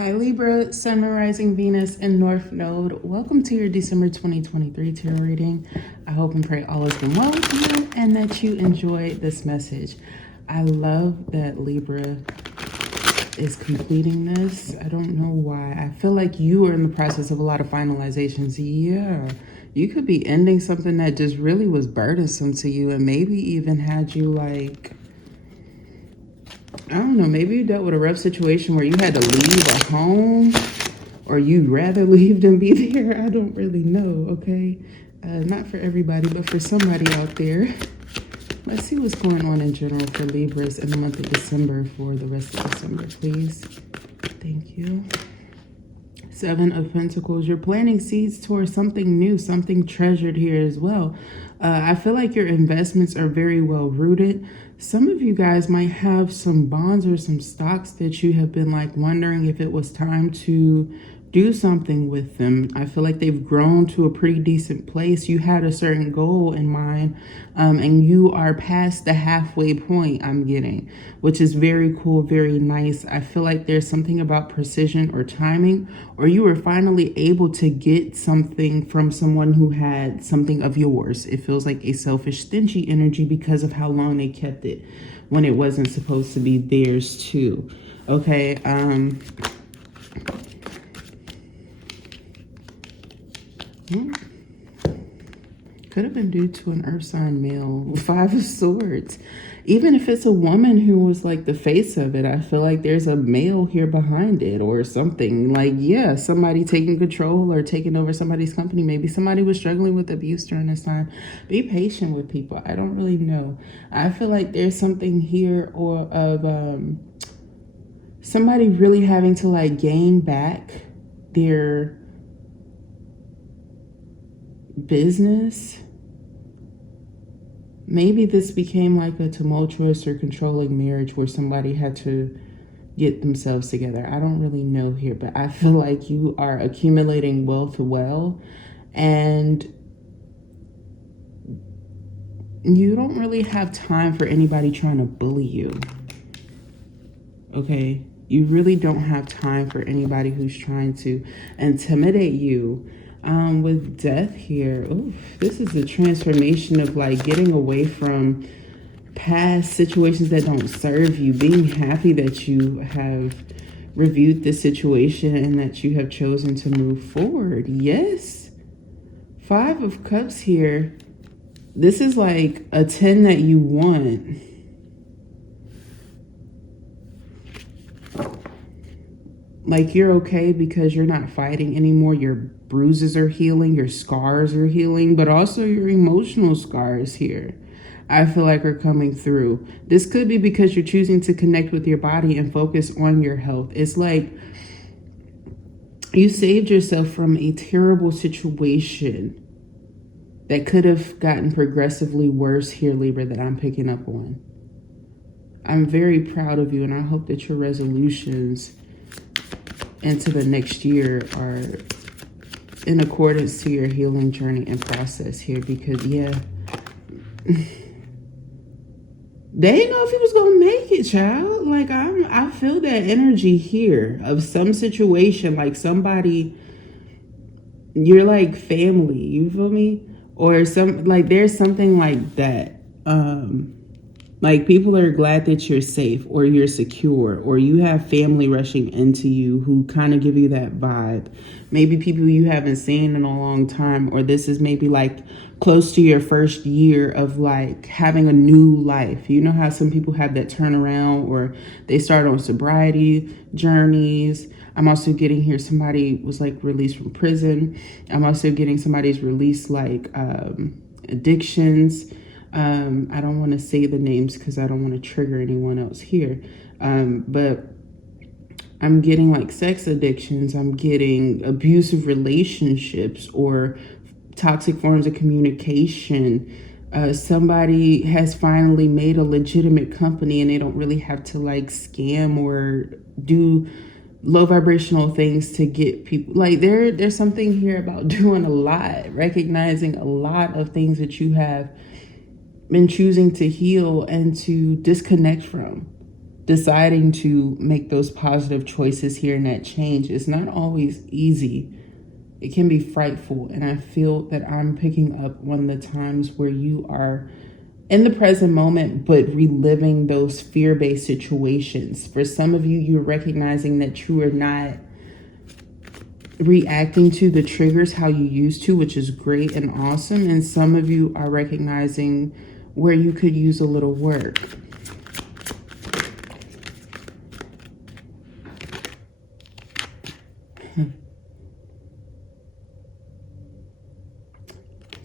Hi Libra, Sun, Rising, Venus, and North Node. Welcome to your December 2023 tarot reading. I hope and pray all has been well with you and that you enjoy this message. I love that Libra is completing this. I don't know why. I feel like you are in the process of a lot of finalizations. Yeah, you could be ending something that just really was burdensome to you and maybe even had you like, I don't know, maybe you dealt with a rough situation where you had to leave a home or you'd rather leave than be there. I don't really know, okay? Not for everybody, but for somebody out there. Let's see what's going on in general for Libras in the month of December for the rest of December, please. Thank you. Seven of Pentacles. You're planting seeds towards something new, something treasured here as well. I feel like your investments are very well rooted. Some of you guys might have some bonds or some stocks that you have been like wondering if it was time to do something with them. I feel like they've grown to a pretty decent place. You had a certain goal in mind, and you are past the halfway point, I'm getting, which is very cool, very nice. I feel like there's something about precision or timing, or you were finally able to get something from someone who had something of yours. It feels like a selfish, stingy energy because of how long they kept it when it wasn't supposed to be theirs too. Okay, could have been due to an earth sign male. Five of Swords. Even if it's a woman who was like the face of it, I feel like there's a male here behind it or something. Like, yeah, somebody taking control or taking over somebody's company. Maybe somebody was struggling with abuse during this time. Be patient with people. I don't really know. I feel like there's something here or of somebody really having to like gain back their business. Maybe this became like a tumultuous or controlling marriage where somebody had to get themselves together. I don't really know here, but I feel like you are accumulating wealth well, and you don't really have time for anybody trying to bully you. Okay? You really don't have time for anybody who's trying to intimidate you. With death here, oof, this is the transformation of like getting away from past situations that don't serve you, being happy that you have reviewed the situation and that you have chosen to move forward. Yes. Five of Cups here. This is like a 10 that you want. Like you're okay because you're not fighting anymore. Your bruises are healing, your scars are healing, but also your emotional scars here, I feel like, are coming through. This could be because you're choosing to connect with your body and focus on your health. It's like you saved yourself from a terrible situation that could have gotten progressively worse here, Libra, that I'm picking up on. I'm very proud of you, and I hope that your resolutions into the next year are in accordance to your healing journey and process here, because yeah, they didn't know if he was gonna make it, child. Like I feel that energy here of some situation, like somebody, you're like family, you feel me? Or some, like there's something like that. Like people are glad that you're safe or you're secure, or you have family rushing into you who kind of give you that vibe. Maybe people you haven't seen in a long time, or this is maybe like close to your first year of like having a new life. You know how some people have that turnaround or they start on sobriety journeys. I'm also getting here somebody was like released from prison. I'm also getting somebody's released like addictions. I don't want to say the names because I don't want to trigger anyone else here. But I'm getting like sex addictions. I'm getting abusive relationships or toxic forms of communication. Somebody has finally made a legitimate company and they don't really have to like scam or do low vibrational things to get people. Like there's something here about doing a lot, recognizing a lot of things that you have been choosing to heal and to disconnect from. deciding to make those positive choices here and that change is not always easy. It can be frightful. And I feel that I'm picking up on the times where you are in the present moment, but reliving those fear-based situations. For some of you, you're recognizing that you are not reacting to the triggers how you used to, which is great and awesome. And some of you are recognizing where you could use a little work.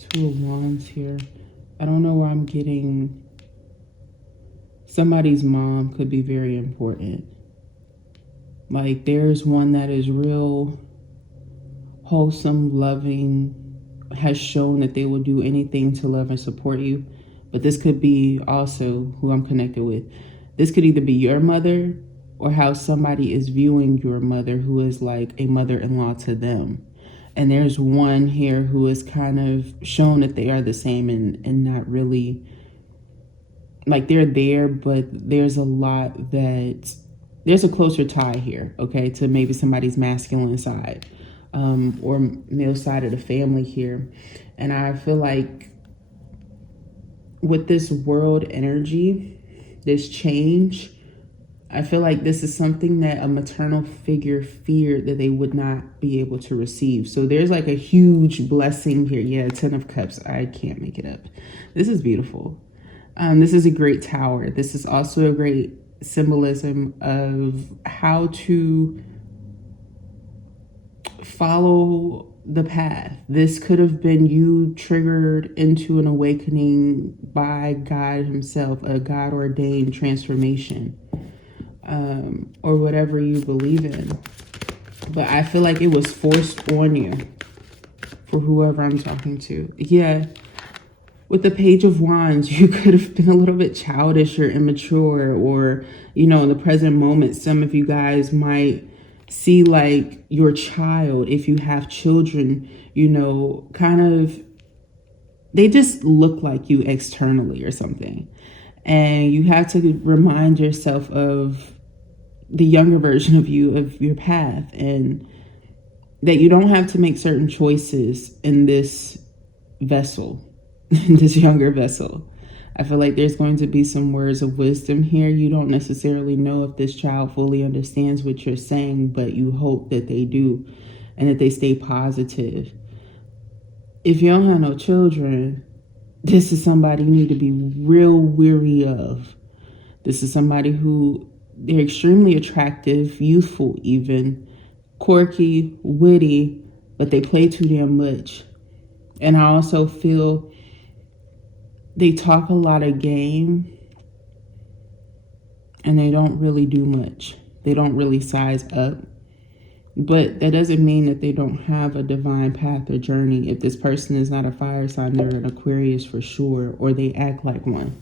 Two of Wands here. I don't know why I'm getting somebody's mom could be very important. Like there's one that is real wholesome, loving, has shown that they will do anything to love and support you. But this could be also who I'm connected with. This could either be your mother or how somebody is viewing your mother, who is like a mother-in-law to them. And there's one here who is kind of shown that they are the same and not really, like they're there, but there's a lot that, there's a closer tie here, okay, to maybe somebody's masculine side or male side of the family here. And I feel like with this world energy, this change, I feel like this is something that a maternal figure feared that they would not be able to receive. So there's like a huge blessing here. Yeah, 10 of Cups. I can't make it up. This is beautiful. This is a great tower. This is also a great symbolism of how to follow the path. This could have been you triggered into an awakening by God himself, a God ordained transformation. Or whatever you believe in. But I feel like it was forced on you for whoever I'm talking to. Yeah, with the Page of Wands, you could have been a little bit childish or immature, or, you know, in the present moment, some of you guys might see like your child, if you have children, you know, kind of, they just look like you externally or something. And you have to remind yourself of the younger version of you, of your path, and that you don't have to make certain choices in this vessel, in this younger vessel. I feel like there's going to be some words of wisdom here. You don't necessarily know if this child fully understands what you're saying, but you hope that they do and that they stay positive. If you don't have no children, this is somebody you need to be real weary of. This is somebody who, they're extremely attractive, youthful even, quirky, witty, but they play too damn much. And I also feel they talk a lot of game and they don't really do much. They don't really size up. But that doesn't mean that they don't have a divine path or journey. If this person is not a fire sign, they're an Aquarius for sure, or they act like one.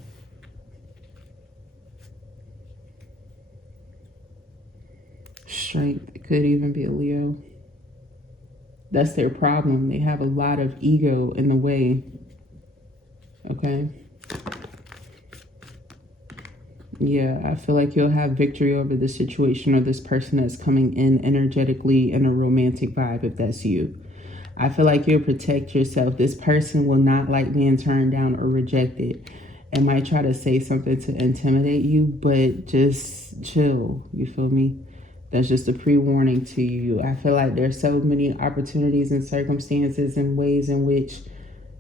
Strength. It could even be a Leo. That's their problem. They have a lot of ego in the way. Okay. Yeah, I feel like you'll have victory over this situation or this person that's coming in energetically in a romantic vibe, if that's you. I feel like you'll protect yourself. This person will not like being turned down or rejected and might try to say something to intimidate you, but just chill. You feel me? That's just a pre-warning to you. I feel like there's so many opportunities and circumstances and ways in which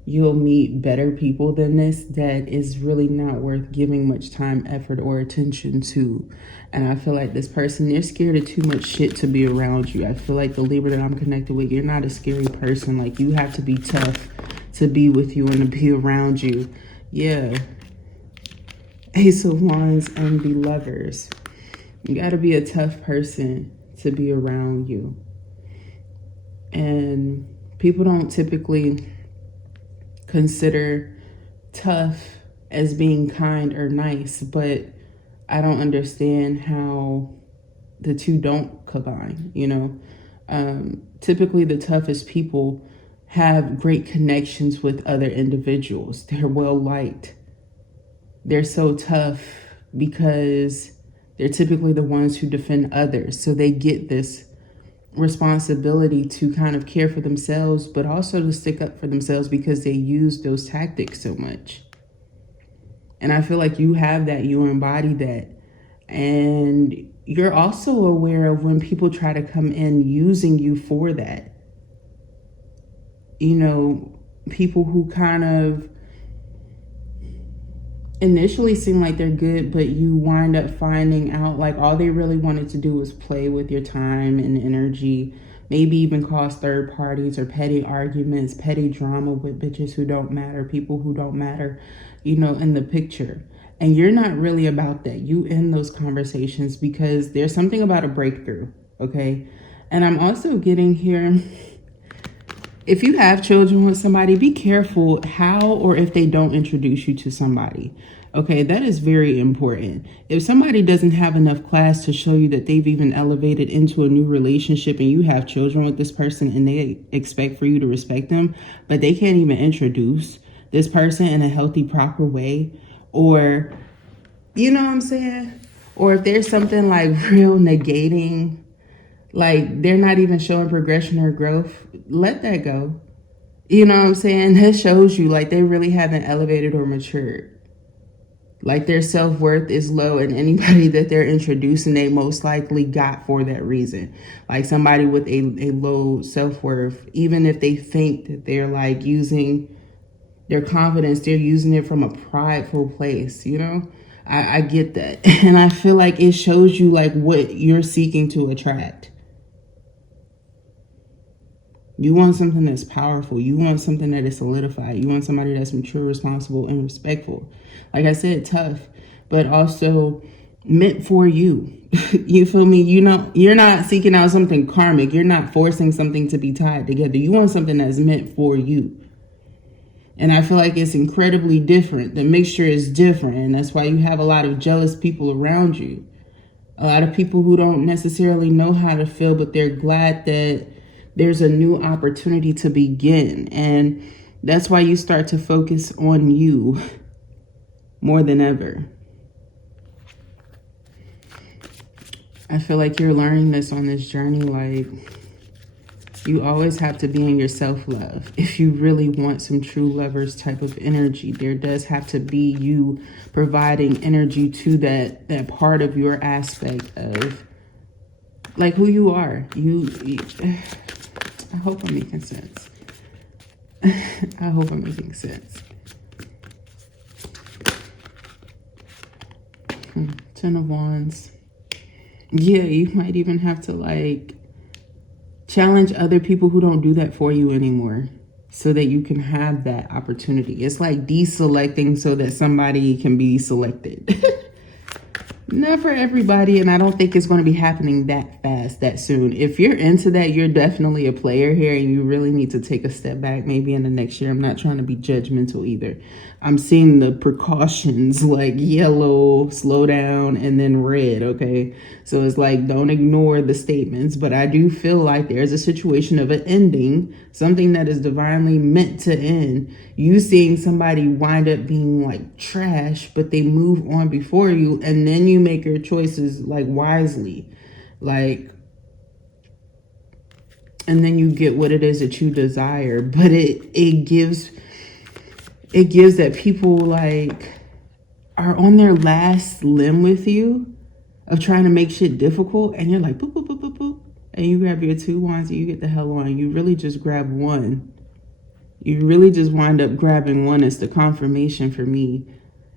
you'll meet better people than this that is really not worth giving much time, effort, or attention to. And I feel like this person, they're scared of too much shit to be around you. I feel like the Libra that I'm connected with, you're not a scary person. Like, you have to be tough to be with you and to be around you. Yeah. Ace of Wands and the Lovers. You got to be a tough person to be around you. And people don't typically consider tough as being kind or nice, but I don't understand how the two don't combine, you know. Typically the toughest people have great connections with other individuals. They're well liked. They're so tough because They're typically the ones who defend others. So they get this responsibility to kind of care for themselves, but also to stick up for themselves because they use those tactics so much. And I feel like you have that, you embody that. And you're also aware of when people try to come in using you for that. You know, people who kind of initially seem like they're good, but you wind up finding out like all they really wanted to do was play with your time and energy, maybe even cause third parties or petty arguments, petty drama with bitches who don't matter, people who don't matter, you know, in the picture. And you're not really about that. You end those conversations because there's something about a breakthrough, okay? And I'm also getting here, if you have children with somebody, be careful how or if they don't introduce you to somebody. Okay, that is very important. If somebody doesn't have enough class to show you that they've even elevated into a new relationship and you have children with this person and they expect for you to respect them, but they can't even introduce this person in a healthy, proper way, or, you know what I'm saying? Or if there's something like real negating, like they're not even showing progression or growth, let that go. You know what I'm saying? That shows you like they really haven't elevated or matured. Like their self-worth is low, and anybody that they're introducing, they most likely got for that reason. Like somebody with a low self-worth, even if they think that they're like using their confidence, they're using it from a prideful place, you know? I get that. And I feel like it shows you like what you're seeking to attract. You want something that's powerful. You want something that is solidified. You want somebody that's mature, responsible, and respectful. Like I said, tough, but also meant for you. You feel me? You know, you're not seeking out something karmic. You're not forcing something to be tied together. You want something that's meant for you. And I feel like it's incredibly different. The mixture is different. And that's why you have a lot of jealous people around you. A lot of people who don't necessarily know how to feel, but they're glad that there's a new opportunity to begin. And that's why you start to focus on you more than ever. I feel like you're learning this on this journey. Like, you always have to be in your self-love. If you really want some true lovers type of energy, there does have to be you providing energy to that part of your aspect of like who you are. I hope I'm making sense. I hope I'm making sense. 10 of Wands. Yeah, you might even have to like challenge other people who don't do that for you anymore so that you can have that opportunity. It's like deselecting so that somebody can be selected. Not for everybody, and I don't think it's going to be happening that fast, that soon. If you're into that, you're definitely a player here, and you really need to take a step back maybe in the next year. I'm not trying to be judgmental either. I'm seeing the precautions like yellow, slow down, and then red, okay? So it's like, don't ignore the statements, but I do feel like there's a situation of an ending, something that is divinely meant to end. You seeing somebody wind up being like trash, but they move on before you, and then you make your choices like wisely, like, and then you get what it is that you desire. But it gives that people like are on their last limb with you of trying to make shit difficult, and you're like boop boop boop boop boop, and you grab your 2 wands and you get the hell on. You really just grab one. You really just wind up grabbing one as the confirmation for me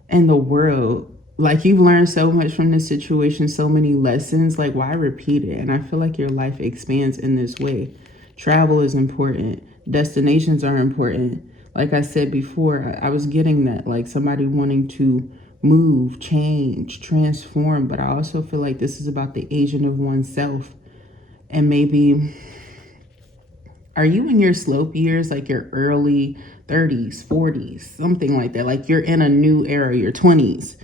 and the world. Like, you've learned so much from this situation, so many lessons. Like, why repeat it? And I feel like your life expands in this way. Travel is important. Destinations are important. Like I said before, I was getting that. Like, somebody wanting to move, change, transform. But I also feel like this is about the aging of oneself. And maybe, are you in your slope years, like your early 30s, 40s, something like that? Like, you're in a new era, your 20s.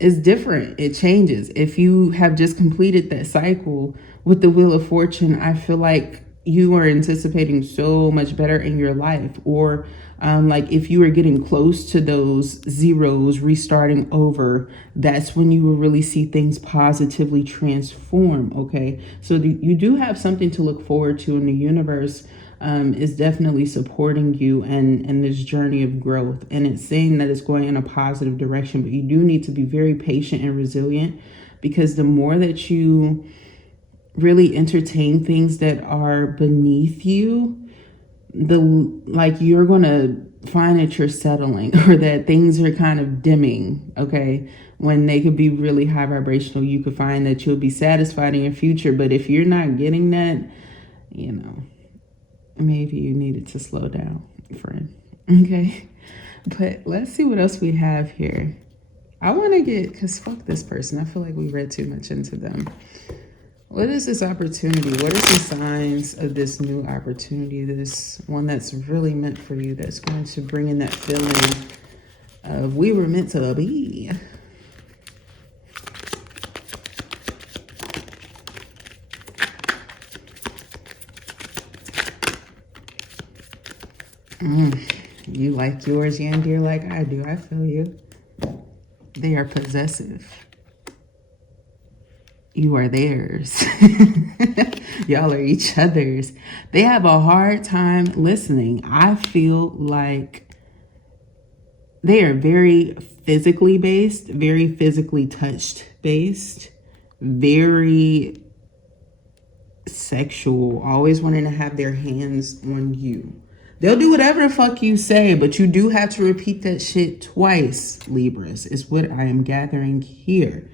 It's different. It changes. If you have just completed that cycle with the Wheel of Fortune, I feel like you are anticipating so much better in your life, or like if you are getting close to those zeros restarting over, that's when you will really see things positively transform. Okay, so you do have something to look forward to, in the universe is definitely supporting you and this journey of growth, and it's saying that it's going in a positive direction, but you do need to be very patient and resilient, because the more that you really entertain things that are beneath you, you're gonna find that you're settling, or that things are kind of dimming. Okay, when they could be really high vibrational, you could find that you'll be satisfied in your future, but if you're not getting that, maybe you needed to slow down, friend. Okay, but let's see what else we have here. I want to because fuck this person, I feel like we read too much into them. What is this opportunity? What are some signs of this new opportunity? This one that's really meant for you, that's going to bring in that feeling of we were meant to be. You like yours, Yandir, like I do. I feel you. They are possessive. You are theirs. Y'all are each other's. They have a hard time listening. I feel like they are very physically based, very physically touched based, very sexual, always wanting to have their hands on you. They'll do whatever the fuck you say, but you do have to repeat that shit twice, Libras, is what I am gathering here.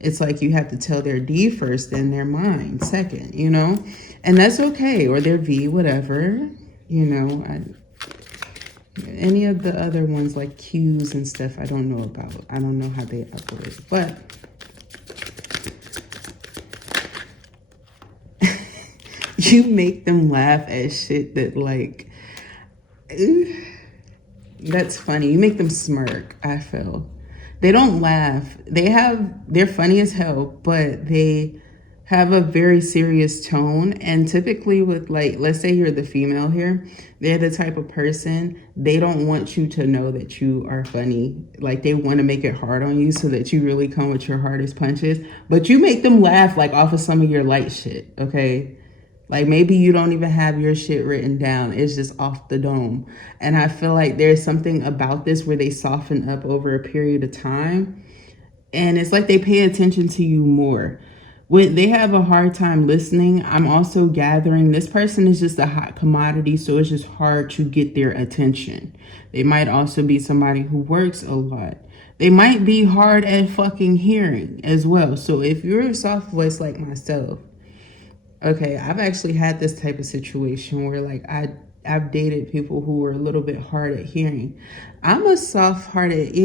It's like you have to tell their D first, then their mind second, and that's okay, or their V, whatever, any of the other ones like Q's and stuff, I don't know about. I don't know how they operate, but you make them laugh at shit that that's funny. You make them smirk, I feel. They don't laugh. They're funny as hell, but they have a very serious tone. And typically with let's say you're the female here, they're the type of person, they don't want you to know that you are funny. They want to make it hard on you so that you really come with your hardest punches. But you make them laugh off of some of your light shit, okay? Maybe you don't even have your shit written down. It's just off the dome. And I feel like there's something about this where they soften up over a period of time. And it's like they pay attention to you more. When they have a hard time listening, I'm also gathering this person is just a hot commodity, so it's just hard to get their attention. They might also be somebody who works a lot. They might be hard at fucking hearing as well. So if you're a soft voice like myself, okay, I've actually had this type of situation where I've dated people who were a little bit hard at hearing. I'm a soft-hearted,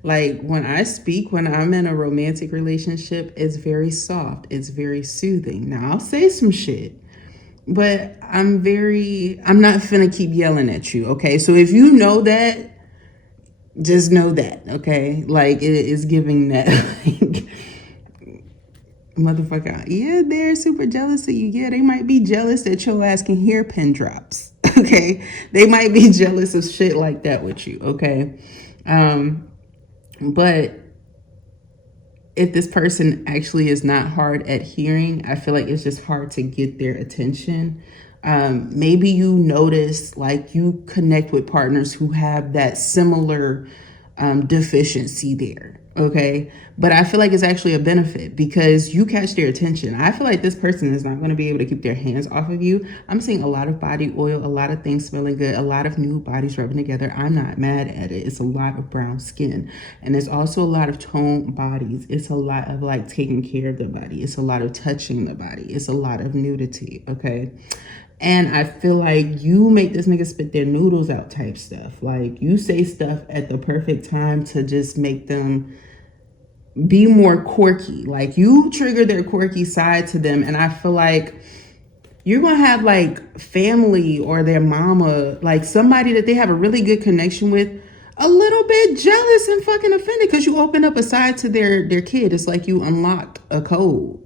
when I speak, when I'm in a romantic relationship, it's very soft. It's very soothing. Now, I'll say some shit, but I'm not finna keep yelling at you, okay? So if you know that, just know that, okay? It is giving that, motherfucker, yeah, they're super jealous of you. Yeah, they might be jealous that your ass can hear pin drops, okay? They might be jealous of shit like that with you, okay? But if this person actually is not hard at hearing, I feel like it's just hard to get their attention. Maybe you notice you connect with partners who have that similar deficiency there. Okay. But I feel like it's actually a benefit because you catch their attention. I feel like this person is not going to be able to keep their hands off of you. I'm seeing a lot of body oil, a lot of things smelling good, a lot of new bodies rubbing together. I'm not mad at it. It's a lot of brown skin. And there's also a lot of toned bodies. It's a lot of taking care of the body. It's a lot of touching the body. It's a lot of nudity. Okay. And I feel like you make this nigga spit their noodles out type stuff. You say stuff at the perfect time to just make them be more quirky. You trigger their quirky side to them. And I feel like you're going to have family or their mama, somebody that they have a really good connection with, a little bit jealous and fucking offended because you open up a side to their kid. It's like you unlocked a code.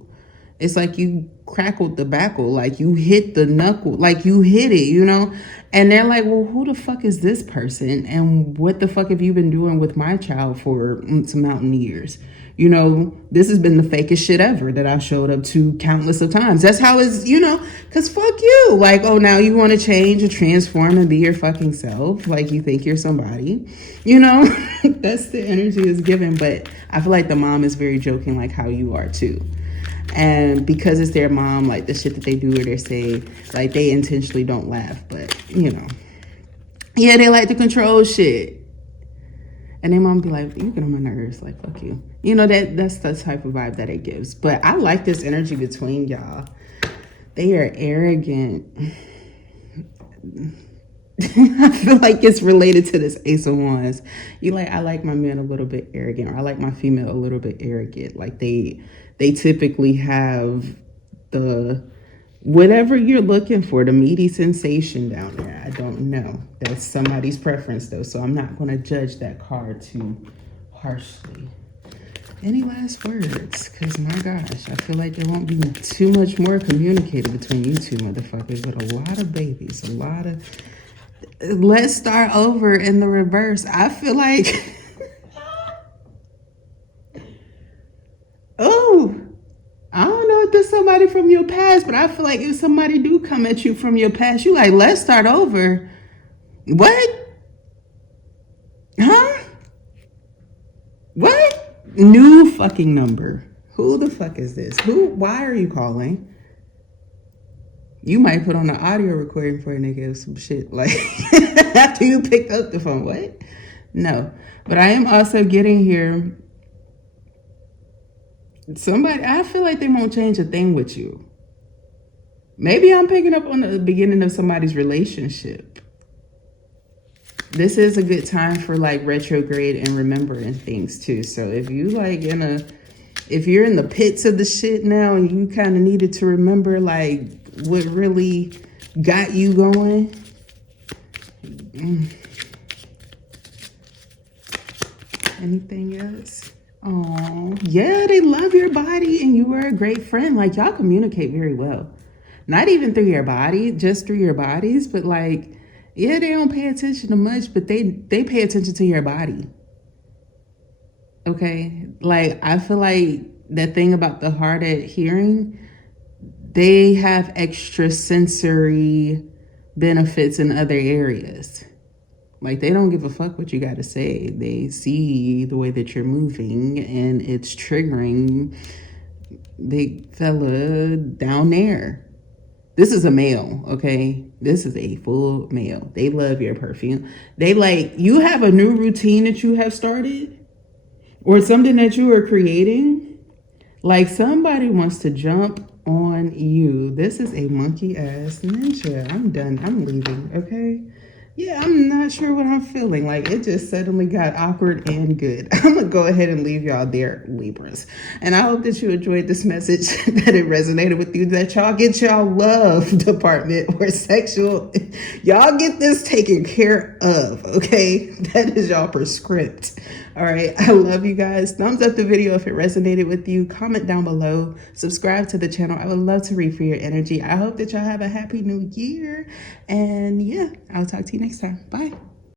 It's like you crackled the backle, like you hit the knuckle, like you hit it, you know? And they're like, well, who the fuck is this person? And what the fuck have you been doing with my child for some mountain years? You know, this has been the fakest shit ever that I showed up to countless of times. That's how it's, you know, because fuck you. Like, oh, now you want to change and transform and be your fucking self. Like, you think you're somebody, you know? That's the energy is given. But I feel like the mom is very joking, like how you are too. And because it's their mom, like the shit that they do or they say, like they intentionally don't laugh. But, you know, yeah, they like to control shit. And their mom be like, you get on my nerves, like, fuck you. You know, that's the type of vibe that it gives. But I like this energy between y'all. They are arrogant. I feel like it's related to this Ace of Wands. I like my men a little bit arrogant, or I like my female a little bit arrogant. Like they typically have the whatever you're looking for, the meaty sensation down there. I don't know. That's somebody's preference though, so I'm not going to judge that card too harshly. Any last words? Because my gosh, I feel like there won't be too much more communicated between you two motherfuckers, but a lot of babies, a lot of... Let's start over in the reverse. I feel like... Oh, I don't know if there's somebody from your past, but I feel like if somebody do come at you from your past, you like, let's start over. What? Huh? What? New fucking number. Who the fuck is this? Why are you calling? You might put on an audio recording for a nigga or some shit. Like, after you picked up the phone. What? No. But I am also getting here. Somebody, I feel like they won't change a thing with you. Maybe I'm picking up on the beginning of somebody's relationship. This is a good time for like retrograde and remembering things too. So if you like if you're in the pits of the shit now and you kind of needed to remember like what really got you going. Anything else? Oh, yeah, they love your body and you are a great friend. Like y'all communicate very well. Not even through your body, just through your bodies, but like, yeah, they don't pay attention to much, but they pay attention to your body. Okay? Like, I feel like that thing about the hard at hearing, they have extra sensory benefits in other areas. Like, they don't give a fuck what you got to say. They see the way that you're moving, and it's triggering big fella down there. This is a male, okay? This is a full male. They love your perfume. They like, you have a new routine that you have started or something that you are creating. Like somebody wants to jump on you. This is a monkey ass ninja. I'm done. I'm leaving, okay? Yeah, I'm not sure what I'm feeling. Like, it just suddenly got awkward and good. I'm going to go ahead and leave y'all there, Libras. And I hope that you enjoyed this message, that it resonated with you, that y'all get y'all love department or sexual. Y'all get this taken care of, okay? That is y'all prescript. All right. I love you guys. Thumbs up the video if it resonated with you. Comment down below. Subscribe to the channel. I would love to read for your energy. I hope that y'all have a happy new year. And yeah, I'll talk to you next time. Bye.